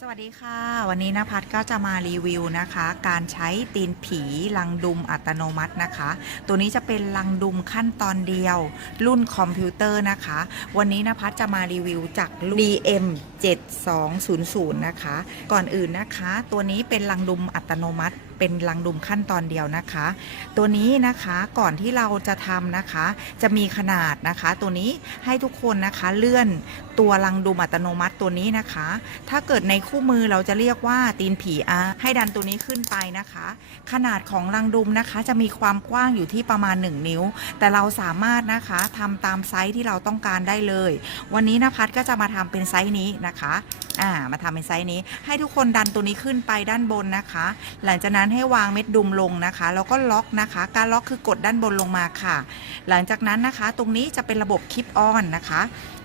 สวัสดีค่ะ วันนี้นภัสก็จะมารีวิวนะคะ การใช้ตีนผีลังดุมอัตโนมัตินะคะ ตัวนี้จะเป็นลังดุมขั้นตอนเดียว รุ่นคอมพิวเตอร์นะคะ วันนี้นภัสจะมารีวิวจากรุ่น DM 7200 นะคะ ก่อนอื่นนะคะ ตัวนี้เป็นลังดุมอัตโนมัติ เป็นลังดุมขั้นตอนเดียวนะคะ ตัวนี้นะคะก่อนที่เราจะทำนะคะ จะมีขนาดนะคะ ตัวนี้ให้ทุกคนนะคะเลื่อนตัวลังดุมอัตโนมัติตัวนี้นะคะ ถ้าเกิดในคู่มือเราจะเรียกว่าตีนผีอาให้ดันตัวนี้ขึ้นไปนะคะ ขนาดของลังดุมนะคะ จะมีความกว้างอยู่ที่ประมาณ 1 นิ้ว แต่เราสามารถนะคะทำตามไซส์ที่เราต้องการได้เลย วันนี้นภัสก็จะมาทำเป็นไซส์นี้นะคะอ่ามาทำเป็นไซส์นี้ ให้ทุกคนดันตัวนี้ขึ้นไปด้านบนนะคะ หลังจากนั้นให้วางเม็ดดุมลงนะคะแล้วก็ล็อกนะคะ การล็อกคือกดด้านบนลงมาค่ะ หลังจากนั้นนะคะ ตรงนี้จะเป็นระบบคลิปออนนะคะ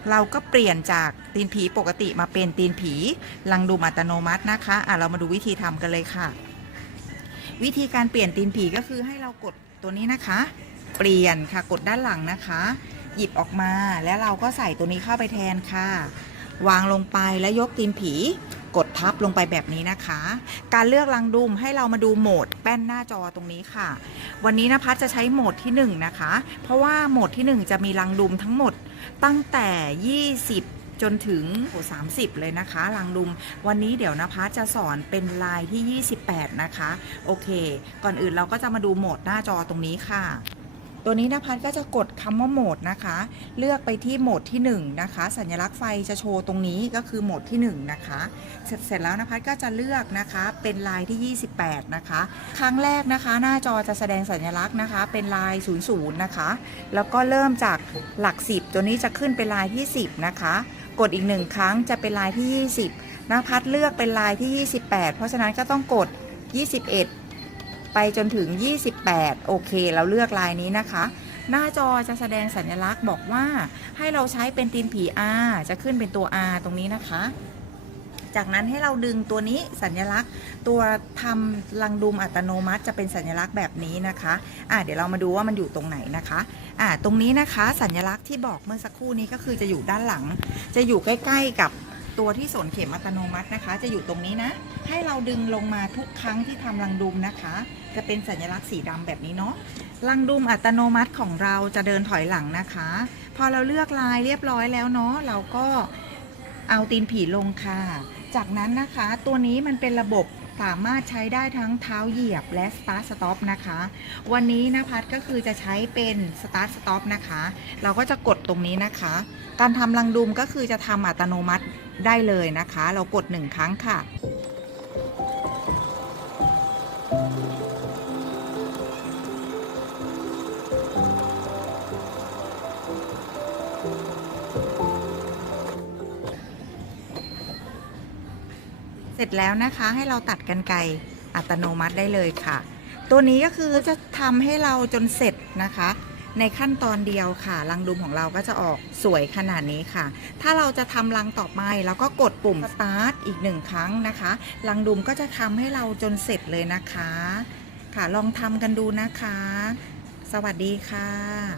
เราก็เปลี่ยนจากตีนผีปกติมาเป็นตีนผีลังดุมอัตโนมัตินะคะอะเรามาดูวิธีทำกันเลยค่ะ วิธีการเปลี่ยนตีนผีก็คือให้เรากดตัวนี้นะคะ เปลี่ยนค่ะกดด้านหลังนะคะ หยิบออกมาแล้วเราก็ใส่ตัวนี้เข้าไปแทนค่ะ วางลงไปแล้วยกตีนผี กดทับลงไปแบบนี้นะคะ การเลือกลังดุมให้เรามาดูโหมดแป้นหน้าจอตรงนี้ค่ะ วันนี้นภัสจะใช้โหมดที่ 1 นะคะ เพราะว่าโหมดที่ 1 จะมีลังดุมทั้งหมดตั้งแต่ 20จนถึง 30 เลยนะคะลังดุม วันนี้เดี๋ยวนภัสจะสอนเป็นลายที่ 28 นะคะ โอเค ก่อนอื่นเราก็จะมาดูโหมดหน้าจอตรงนี้ค่ะ ตัวนี้นภัสก็จะกดคำว่าโหมดนะคะ เลือกไปที่โหมดที่1นะคะ สัญลักษณ์ไฟจะโชว์ตรงนี้ก็คือโหมดที่1นะคะเสร็จเสร็จแล้วนภัสก็จะเลือกนะคะเป็นลายที่ 28 นะคะ ครั้งแรกนะคะ หน้าจอจะแสดงสัญลักษณ์นะคะ เป็นลาย 00 นะคะ แล้วก็เริ่มจากหลัก 10 ตัวนี้จะขึ้นเป็นลายที่ 10 นะคะ กดอีกหนึ่งครั้งจะเป็นลายที่ 20นภัสเลือกเป็นลายที่ 28 เพราะฉะนั้นก็ต้องกด 21 ไปจนถึง 28 โอเค เราเลือกลายนี้นะคะ หน้าจอจะแสดงสัญลักษณ์บอกว่าให้เราใช้เป็นตีนผี R จะขึ้นเป็นตัว R ตรงนี้นะคะ จากนั้นให้เราดึงตัวนี้สัญลักษณ์ ตัวทำลังดุมอัตโนมัติจะเป็นสัญลักษณ์แบบนี้นะคะอะเดี๋ยวเรามาดูว่ามันอยู่ตรงไหนนะคะอะตรงนี้นะคะสัญลักษณ์ที่บอกเมื่อสักครู่นี้ก็คือจะอยู่ด้านหลัง จะอยู่ใกล้ ๆกับ ตัวที่สนเข็มอัตโนมัตินะคะ จะอยู่ตรงนี้นะ ให้เราดึงลงมาทุกครั้งที่ทำลังดุมนะคะ จะเป็นสัญลักษณ์สีดำแบบนี้เนาะลังดุมอัตโนมัติของเราจะเดินถอยหลังนะคะ พอเราเลือกลายเรียบร้อยแล้วเนาะเราก็ เอาตีนผีลงค่ะ จากนั้นนะคะตัวนี้มันเป็นระบบสามารถใช้ได้ทั้งเท้าเหยียบและ Start Stop นะคะ วันนี้นภัสก็คือจะใช้เป็น Start Stop นะคะ เราก็จะกดตรงนี้นะคะ การทำลังดุมก็คือจะทำอัตโนมัติได้เลยนะคะ เรากดหนึ่งครั้งค่ะ ร็จแล้วนะคะให้เราตัดกันไกอัตโนมัติได้เลยค่ะ ตัวนี้ก็คือจะทำให้เราจนเสร็จนะคะ ในขั้นตอนเดียวค่ะ รังดุมของเราก็จะออกสวยขนาดนี้ค่ะ ถ้าเราจะทำรังต่อไปเราก็กดปุ่ม start อีกหนึ่งครั้งนะคะ รังดุมก็จะทำให้เราจนเสร็จเลยนะคะ ค่ะลองทำกันดูนะคะ สวัสดีค่ะ